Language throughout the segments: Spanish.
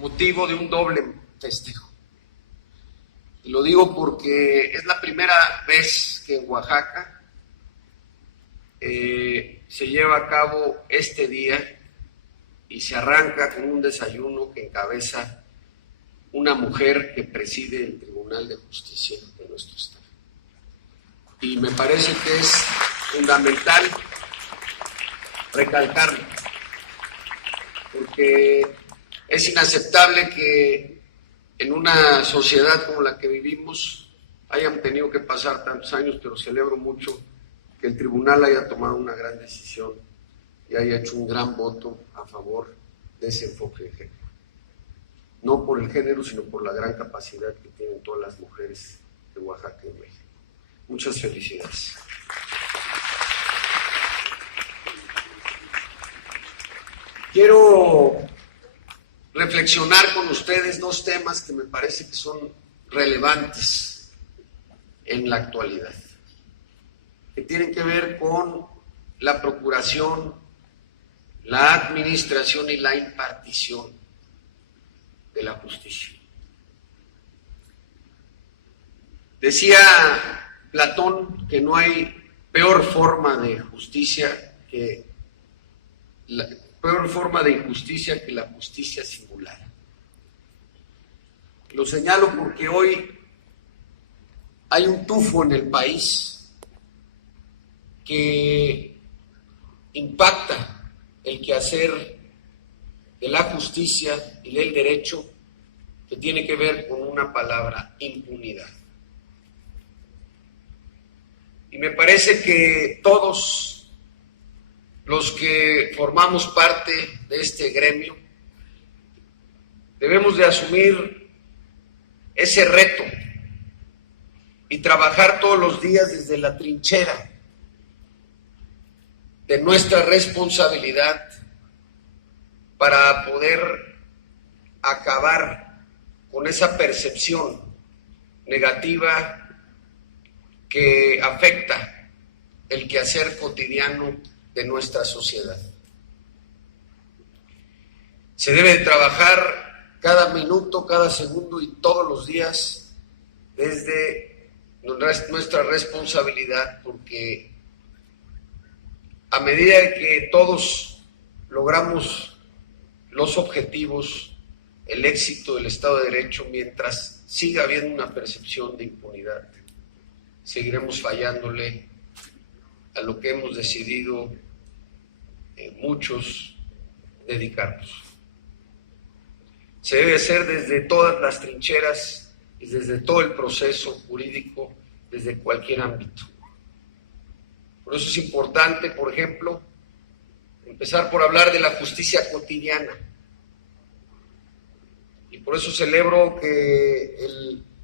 motivo de un doble festejo. Y lo digo porque es la primera vez que en Oaxaca se lleva a cabo este día y se arranca con un desayuno que encabeza una mujer que preside el Tribunal de Justicia de nuestro estado. Y me parece que es fundamental recalcarlo, porque es inaceptable que en una sociedad como la que vivimos hayan tenido que pasar tantos años, pero celebro mucho que el tribunal haya tomado una gran decisión y haya hecho un gran voto a favor de ese enfoque de género. No por el género, sino por la gran capacidad que tienen todas las mujeres de Oaxaca y México. Muchas felicidades. Quiero reflexionar con ustedes dos temas que me parece que son relevantes en la actualidad, que tienen que ver con la procuración, la administración y la impartición de la justicia. Decía Platón que no hay peor forma de justicia que la injusticia que la justicia singular. Lo señalo porque hoy hay un tufo en el país que impacta el quehacer de la justicia y del derecho, que tiene que ver con una palabra: impunidad. Y me parece que todos los que formamos parte de este gremio debemos de asumir ese reto y trabajar todos los días desde la trinchera de nuestra responsabilidad para poder acabar con esa percepción negativa que afecta el quehacer cotidiano de nuestra sociedad. Se debe trabajar cada minuto, cada segundo y todos los días desde nuestra responsabilidad, porque a medida que todos logramos los objetivos, el éxito del Estado de Derecho, mientras siga habiendo una percepción de impunidad, seguiremos fallándole a lo que hemos decidido muchos dedicarnos. Se debe hacer desde todas las trincheras y desde todo el proceso jurídico, desde cualquier ámbito. Por eso es importante, por ejemplo, empezar por hablar de la justicia cotidiana. Y por eso celebro que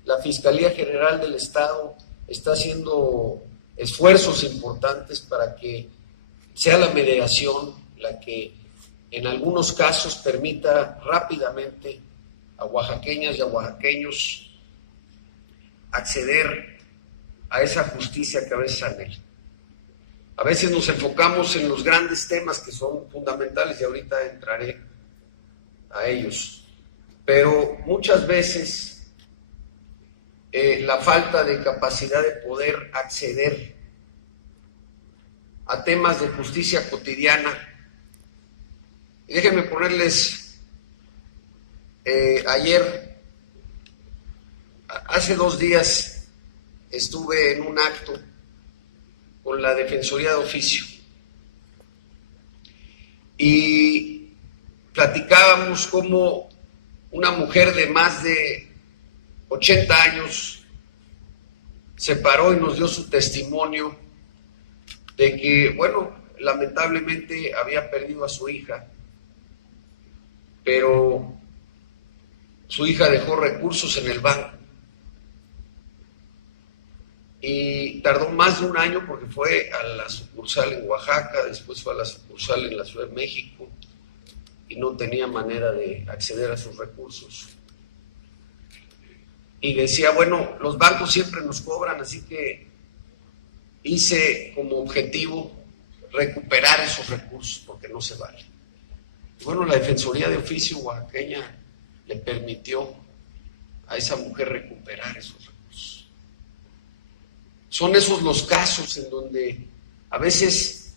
la Fiscalía General del Estado está haciendo esfuerzos importantes para que sea la mediación la que en algunos casos permita rápidamente a oaxaqueñas y a oaxaqueños acceder a esa justicia que a veces anhelan. A veces nos enfocamos en los grandes temas que son fundamentales y ahorita entraré a ellos, pero muchas veces la falta de capacidad de poder acceder a temas de justicia cotidiana. Y déjenme ponerles, hace 2 días estuve en un acto con la Defensoría de Oficio y platicábamos cómo una mujer de más de 80 años se paró y nos dio su testimonio de que, bueno, lamentablemente había perdido a su hija, pero su hija dejó recursos en el banco y tardó más de 1 año porque fue a la sucursal en Oaxaca, después fue a la sucursal en la Ciudad de México y no tenía manera de acceder a sus recursos. Y decía, bueno, los bancos siempre nos cobran, así que hice como objetivo recuperar esos recursos porque no se vale. Y bueno, la Defensoría de Oficio oaxaqueña le permitió a esa mujer recuperar esos recursos. Son esos los casos en donde a veces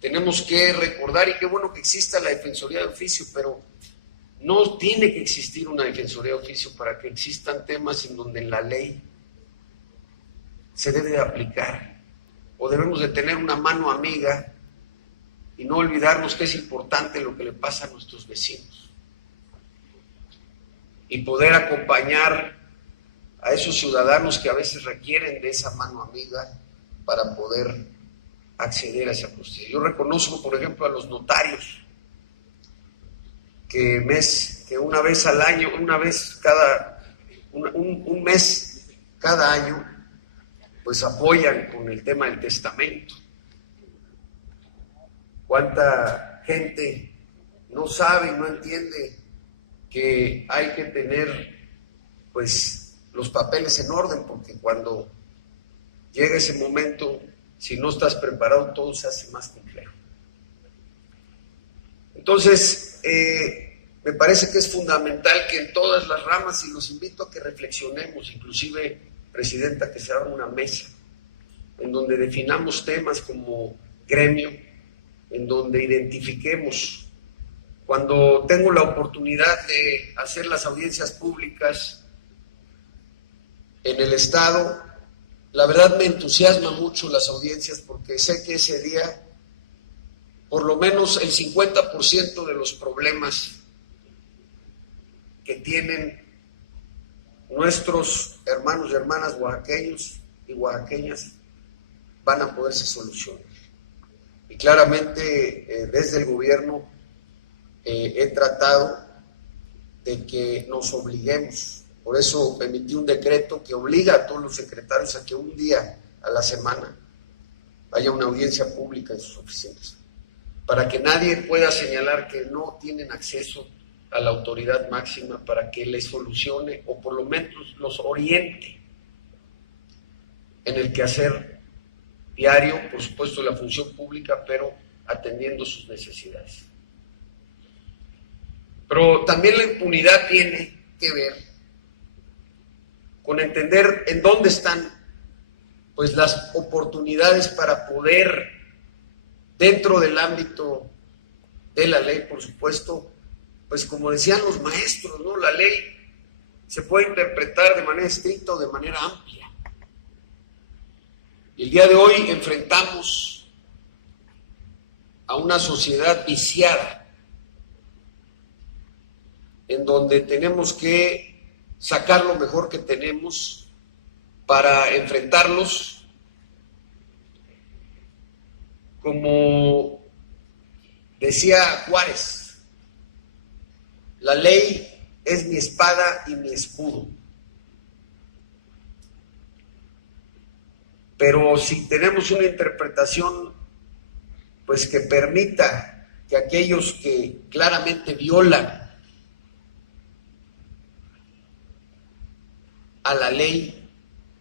tenemos que recordar, y qué bueno que exista la Defensoría de Oficio, pero no tiene que existir una Defensoría de Oficio para que existan temas en donde la ley se debe de aplicar, o debemos de tener una mano amiga y no olvidarnos que es importante lo que le pasa a nuestros vecinos y poder acompañar a esos ciudadanos que a veces requieren de esa mano amiga para poder acceder a esa justicia. Yo reconozco, por ejemplo, a los notarios que una vez al año, un mes cada año, pues apoyan con el tema del testamento. ¿Cuánta gente no sabe y no entiende que hay que tener pues los papeles en orden? Porque cuando llega ese momento, si no estás preparado, todo se hace más complejo. Entonces, me parece que es fundamental que en todas las ramas, y los invito a que reflexionemos, inclusive, Presidenta, que se abra una mesa en donde definamos temas como gremio, en donde identifiquemos. Cuando tengo la oportunidad de hacer las audiencias públicas en el Estado, la verdad me entusiasma mucho las audiencias, porque sé que ese día por lo menos el 50% de los problemas que tienen nuestros hermanos y hermanas oaxaqueños y oaxaqueñas van a poderse solucionar. Y claramente desde el gobierno he tratado de que nos obliguemos. Por eso emití un decreto que obliga a todos los secretarios a que un día a la semana haya una audiencia pública en sus oficinas, para que nadie pueda señalar que no tienen acceso a la autoridad máxima para que les solucione o por lo menos los oriente en el quehacer diario, por supuesto la función pública, pero atendiendo sus necesidades. Pero también la impunidad tiene que ver con entender en dónde están pues las oportunidades para poder, dentro del ámbito de la ley, por supuesto, pues como decían los maestros, ¿no? La ley se puede interpretar de manera estricta o de manera amplia. Y el día de hoy enfrentamos a una sociedad viciada, en donde tenemos que sacar lo mejor que tenemos para enfrentarlos. Como decía Juárez, la ley es mi espada y mi escudo. Pero si tenemos una interpretación pues que permita que aquellos que claramente violan a la ley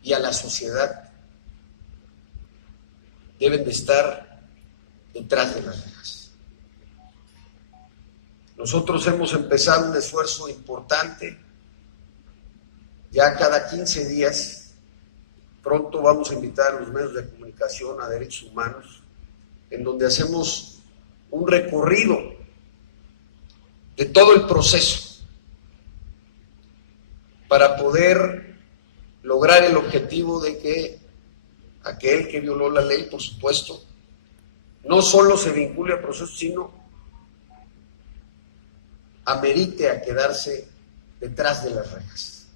y a la sociedad deben de estar detrás de las rejas. Nosotros hemos empezado un esfuerzo importante, ya cada 15 días, pronto vamos a invitar a los medios de comunicación a Derechos Humanos, en donde hacemos un recorrido de todo el proceso para poder lograr el objetivo de que aquel que violó la ley, por supuesto, no solo se vincule al proceso, sino amerite a quedarse detrás de las rejas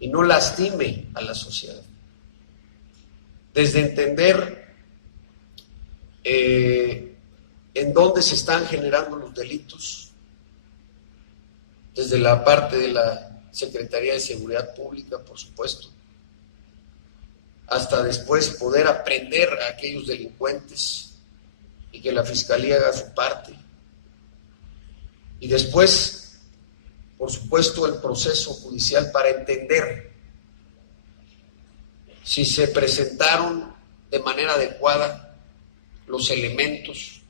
y no lastime a la sociedad. Desde entender en dónde se están generando los delitos, desde la parte de la Secretaría de Seguridad Pública, por supuesto, hasta después poder aprender a aquellos delincuentes y que la Fiscalía haga su parte. Y después, por supuesto, el proceso judicial para entender si se presentaron de manera adecuada los elementos,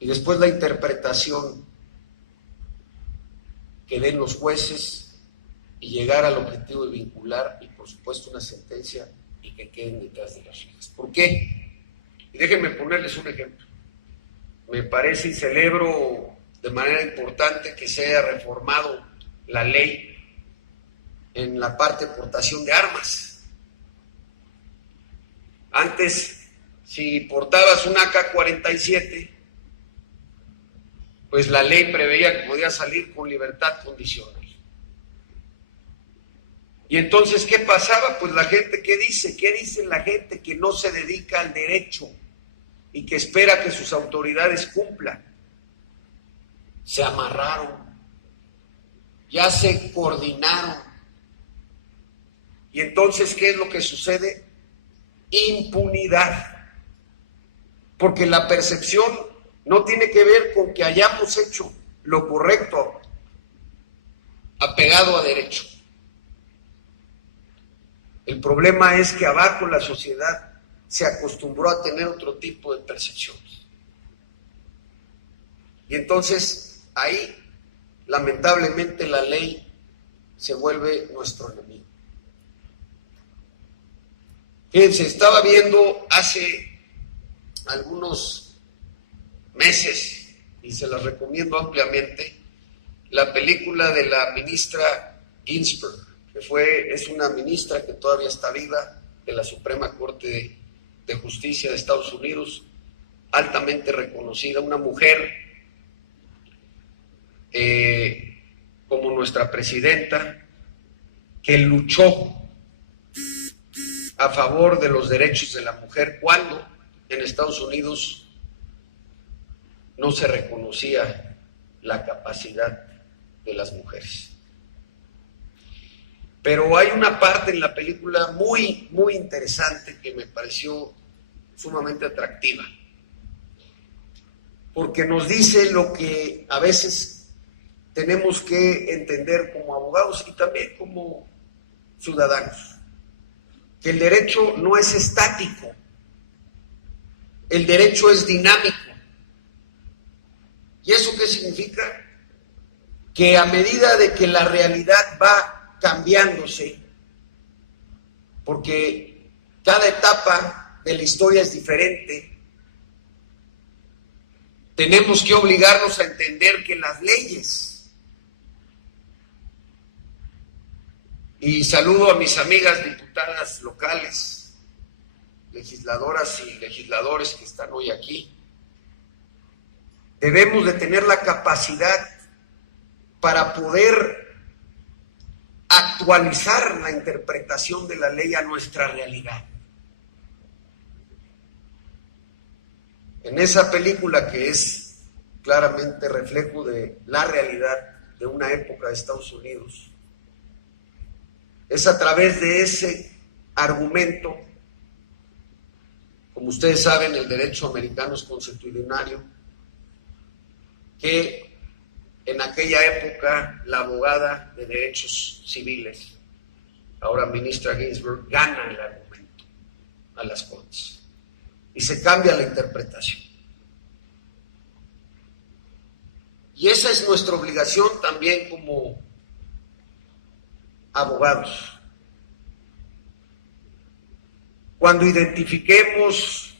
y después la interpretación que den los jueces y llegar al objetivo de vincular y por supuesto una sentencia y que queden detrás de las rejas. ¿Por qué? Y déjenme ponerles un ejemplo. Me parece y celebro de manera importante que se haya reformado la ley en la parte de portación de armas. Antes, si portabas un AK-47, pues la ley preveía que podía salir con libertad condicional. Y entonces, ¿qué pasaba? Pues la gente, ¿qué dice? ¿Qué dice la gente que no se dedica al derecho y que espera que sus autoridades cumplan? Se amarraron, ya se coordinaron. Y entonces, ¿qué es lo que sucede? Impunidad. Porque la percepción no tiene que ver con que hayamos hecho lo correcto, apegado a derecho. El problema es que abajo la sociedad se acostumbró a tener otro tipo de percepciones. Y entonces ahí, lamentablemente, la ley se vuelve nuestro enemigo. Fíjense, estaba viendo hace algunos meses, y se las recomiendo ampliamente, la película de la ministra Ginsburg, que es una ministra que todavía está viva, de la Suprema Corte de Justicia de Estados Unidos, altamente reconocida, una mujer como nuestra presidenta, que luchó a favor de los derechos de la mujer cuando en Estados Unidos no se reconocía la capacidad de las mujeres. Pero hay una parte en la película muy, muy interesante que me pareció sumamente atractiva, porque nos dice lo que a veces tenemos que entender como abogados y también como ciudadanos, que el derecho no es estático, el derecho es dinámico. ¿Y eso qué significa? Que a medida de que la realidad va cambiándose, porque cada etapa de la historia es diferente, tenemos que obligarnos a entender que las leyes, y saludo a mis amigas diputadas locales, legisladoras y legisladores que están hoy aquí, debemos de tener la capacidad para poder actualizar la interpretación de la ley a nuestra realidad. En esa película, que es claramente reflejo de la realidad de una época de Estados Unidos, es a través de ese argumento, como ustedes saben, el derecho americano es consuetudinario, que en aquella época la abogada de derechos civiles, ahora ministra Ginsburg, gana el argumento a las cortes y se cambia la interpretación. Y esa es nuestra obligación también como abogados. Cuando identifiquemos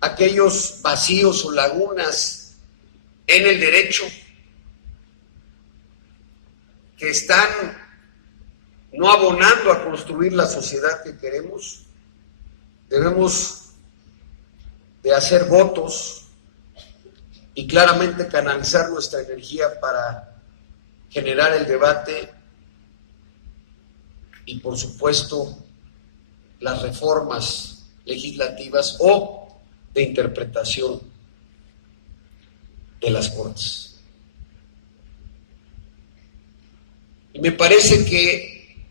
aquellos vacíos o lagunas en el derecho que están no abonando a construir la sociedad que queremos, debemos de hacer votos y claramente canalizar nuestra energía para generar el debate y, por supuesto, las reformas legislativas o de interpretación de las Cortes. Y me parece que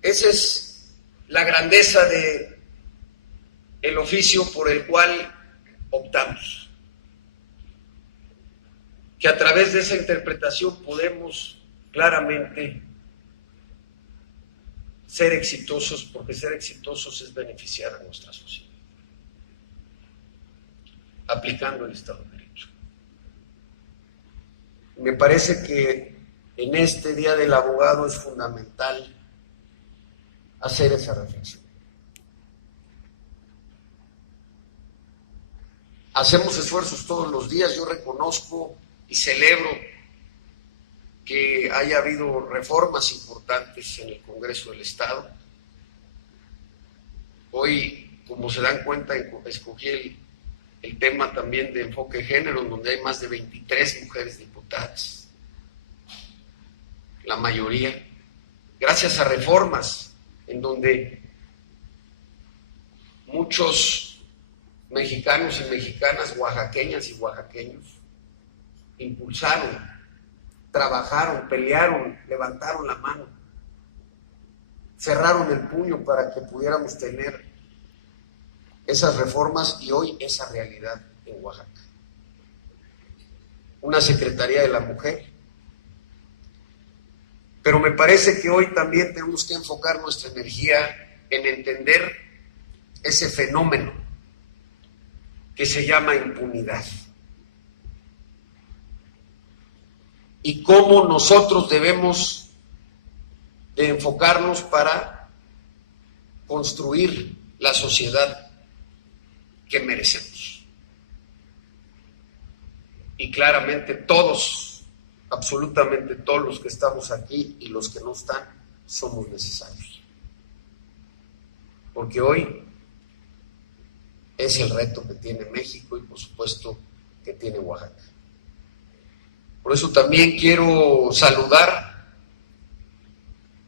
esa es la grandeza de el oficio por el cual optamos, que a través de esa interpretación podemos claramente ser exitosos, porque ser exitosos es beneficiar a nuestra sociedad, aplicando el Estado de Derecho. Me parece que en este Día del Abogado es fundamental hacer esa reflexión. Hacemos esfuerzos todos los días, yo reconozco y celebro que haya habido reformas importantes en el Congreso del Estado. Hoy, como se dan cuenta, escogí el tema también de enfoque de género, en donde hay más de 23 mujeres diputadas, la mayoría, gracias a reformas en donde muchos mexicanos y mexicanas, oaxaqueñas y oaxaqueños, impulsaron, trabajaron, pelearon, levantaron la mano, cerraron el puño para que pudiéramos tener esas reformas y hoy esa realidad en Oaxaca. Una Secretaría de la Mujer. Pero me parece que hoy también tenemos que enfocar nuestra energía en entender ese fenómeno que se llama impunidad. Y cómo nosotros debemos de enfocarnos para construir la sociedad que merecemos. Y claramente todos, absolutamente todos los que estamos aquí y los que no están, somos necesarios. Porque hoy es el reto que tiene México y por supuesto que tiene Oaxaca. Por eso también quiero saludar,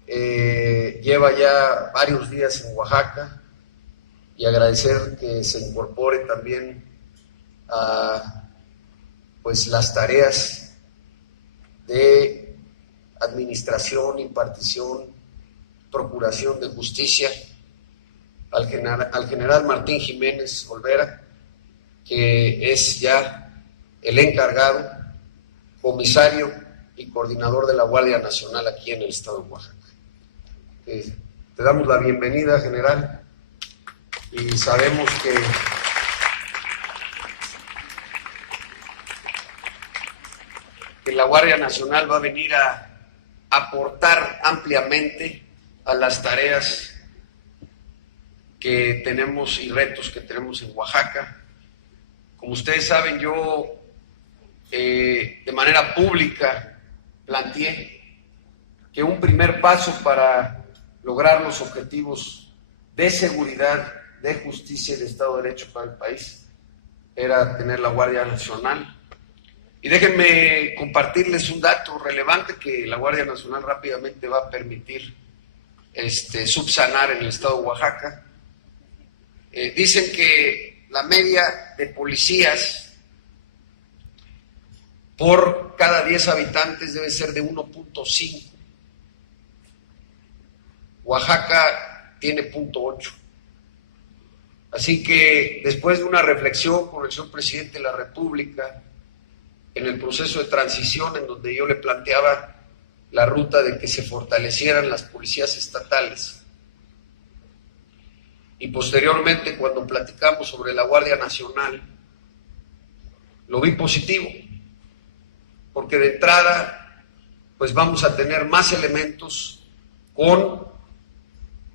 lleva ya varios días en Oaxaca, y agradecer que se incorpore también a pues las tareas de administración, impartición, procuración de justicia al general Martín Jiménez Olvera, que es ya el encargado, comisario y coordinador de la Guardia Nacional aquí en el estado de Oaxaca. Te damos la bienvenida, general, y sabemos que la Guardia Nacional va a venir a aportar ampliamente a las tareas que tenemos y retos que tenemos en Oaxaca. Como ustedes saben, yo de manera pública planteé que un primer paso para lograr los objetivos de seguridad, de justicia y de Estado de Derecho para el país era tener la Guardia Nacional. Y déjenme compartirles un dato relevante que la Guardia Nacional rápidamente va a permitir subsanar en el estado de Oaxaca. Dicen que la media de policías por cada 10 habitantes debe ser de 1.5. Oaxaca tiene 0.8. Así que después de una reflexión con el señor presidente de la República, en el proceso de transición en donde yo le planteaba la ruta de que se fortalecieran las policías estatales, y posteriormente cuando platicamos sobre la Guardia Nacional, lo vi positivo, porque de entrada pues vamos a tener más elementos con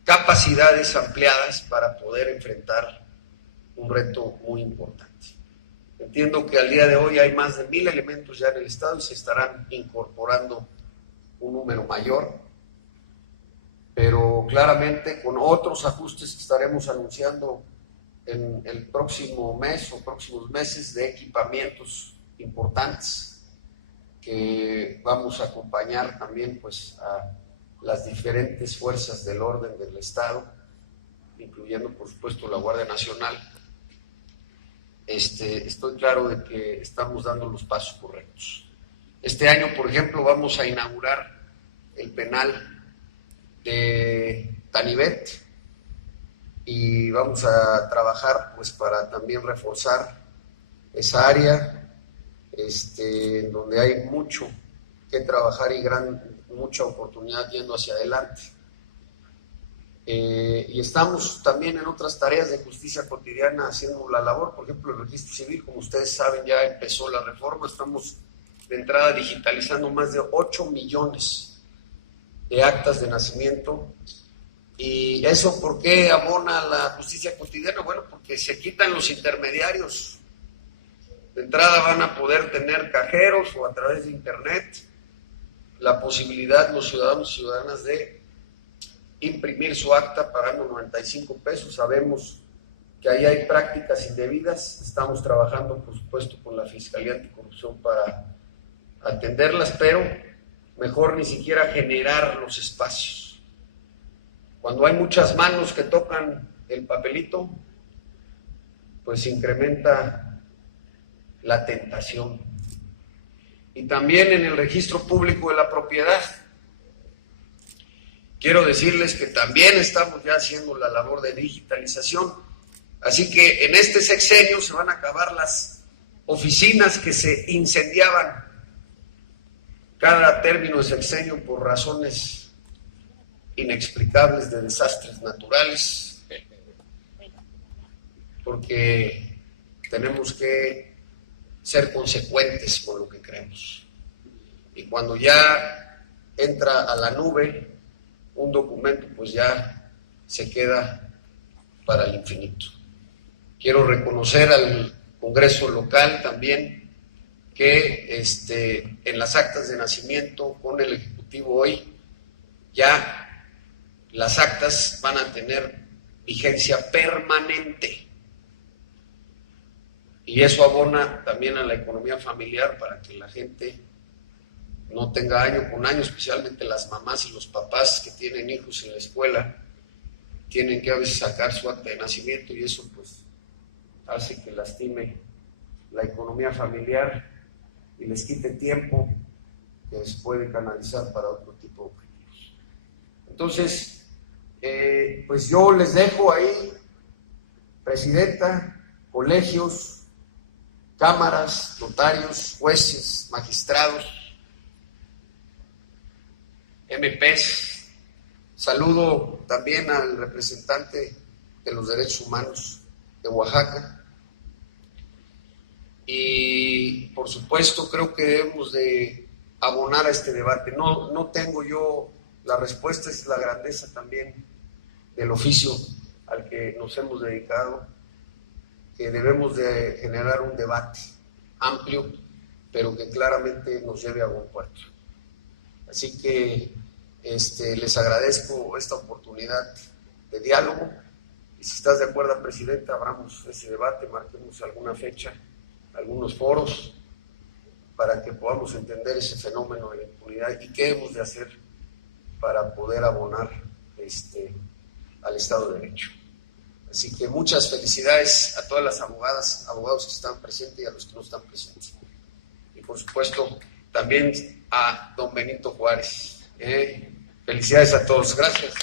capacidades ampliadas para poder enfrentar un reto muy importante. Entiendo que al día de hoy hay más de 1,000 elementos ya en el estado y se estarán incorporando un número mayor, pero claramente con otros ajustes que estaremos anunciando en el próximo mes o próximos meses de equipamientos importantes que vamos a acompañar también pues a las diferentes fuerzas del orden del estado, incluyendo por supuesto la Guardia Nacional. Estoy claro de que estamos dando los pasos correctos. Este año, por ejemplo, vamos a inaugurar el penal de Tanibet y vamos a trabajar pues para también reforzar esa área en donde hay mucho que trabajar y mucha oportunidad yendo hacia adelante. Y estamos también en otras tareas de justicia cotidiana haciendo la labor, por ejemplo el registro civil, como ustedes saben ya empezó la reforma, estamos de entrada digitalizando más de 8 millones de actas de nacimiento. ¿Y eso por qué abona la justicia cotidiana? Bueno, porque se quitan los intermediarios. De entrada van a poder tener cajeros o a través de internet la posibilidad los ciudadanos y ciudadanas de imprimir su acta pagando 95 pesos. Sabemos que ahí hay prácticas indebidas. Estamos trabajando, por supuesto, con la Fiscalía Anticorrupción para atenderlas, pero mejor ni siquiera generar los espacios. Cuando hay muchas manos que tocan el papelito, pues se incrementa la tentación. Y también en el registro público de la propiedad. Quiero decirles que también estamos ya haciendo la labor de digitalización. Así que en este sexenio se van a acabar las oficinas que se incendiaban cada término de sexenio por razones inexplicables de desastres naturales, porque tenemos que ser consecuentes con lo que creemos. Y cuando ya entra a la nube un documento, pues ya se queda para el infinito. Quiero reconocer al Congreso local también que en las actas de nacimiento con el Ejecutivo hoy ya las actas van a tener vigencia permanente y eso abona también a la economía familiar para que la gente no tenga año con año, especialmente las mamás y los papás que tienen hijos en la escuela, tienen que a veces sacar su acta de nacimiento y eso pues hace que lastime la economía familiar y les quite tiempo que se puede canalizar para otro tipo de objetivos. Entonces, pues yo les dejo ahí, presidenta, colegios, cámaras, notarios, jueces, magistrados, MPs. Saludo también al representante de los derechos humanos de Oaxaca. Y por supuesto creo que debemos de abonar a este debate. No tengo yo la respuesta, es la grandeza también del oficio al que nos hemos dedicado, que debemos de generar un debate amplio, pero que claramente nos lleve a buen puerto. Así que les agradezco esta oportunidad de diálogo y si estás de acuerdo, Presidenta, abramos ese debate, marquemos alguna fecha, algunos foros, para que podamos entender ese fenómeno de la impunidad y qué hemos de hacer para poder abonar al Estado de Derecho. Así que muchas felicidades a todas las abogados que están presentes y a los que no están presentes. Y por supuesto también a don Benito Juárez. Felicidades a todos. Gracias.